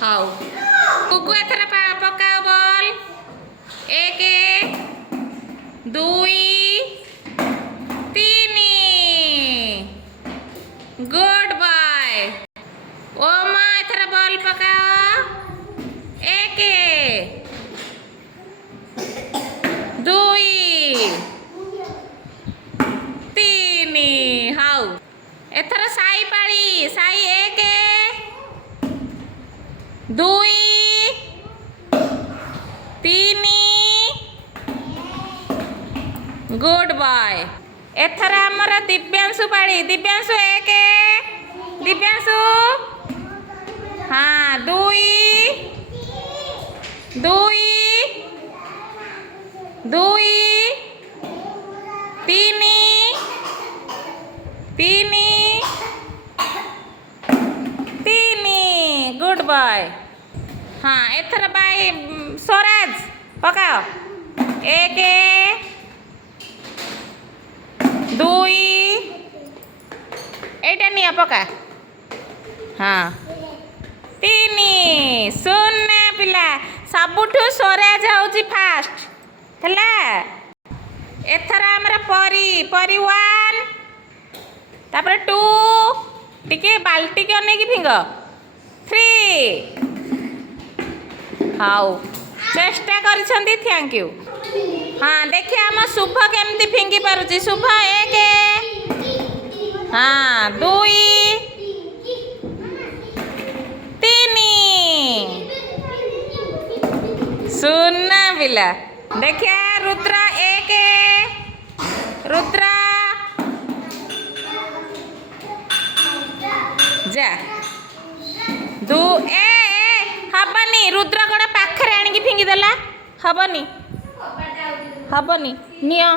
ହଉ କୁକୁ ଏଥର ପକାଅ ବଲ୍। 1 2 3 good boy. ओमा एथर बॉल पकाओ। 1 2 3 हाउ एथर साई पाली साई 1 2 3 गुड बॉय। एथर आमर दिव्यांशु पाली दिव्यांशु 1 दिव्यांशु हाँ 2 2 2 3 3 3 गुड बॉय। हाँ एथर बाई स्वराज पकाओ। 1 2 एटा निया पका। हाँ 3 सुना पिला सबुठु स्वराज होउची फास्ट हला। एथर हमर परी परी 1 तापर 2 टिके बाल्टी के अने की फिंग 3 हाउ चेष्टा करिसंदी थैंक यू। हाँ देखिए हम शुभ केमती फिंगी पारुची शुभ 1 हाँ 2 3 सुना पिला। देखिए रुद्रा 1 रुद्रा जा 2 हबनी रुद्र कौन पाखरे आणिकी फिंगी देला हबनी हबनी नियो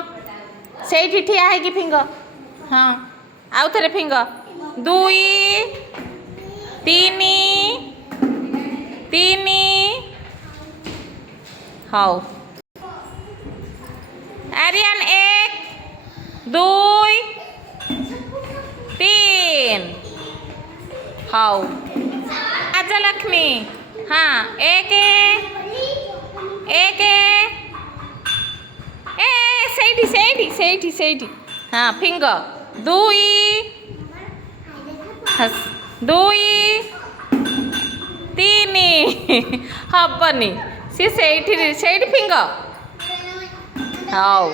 सेठी ठिया है कि फिंग। हाँ आउ थरे फिंग 2 3 3 हाउ आर्यन 1 2 3 हाउ राजलक्ष्मी हाँ 1 1 सेठी सेठी सेठी सेठी हाँ फिंग 2 2 3 हबनी सी सेठी सेठी फिंग हाउ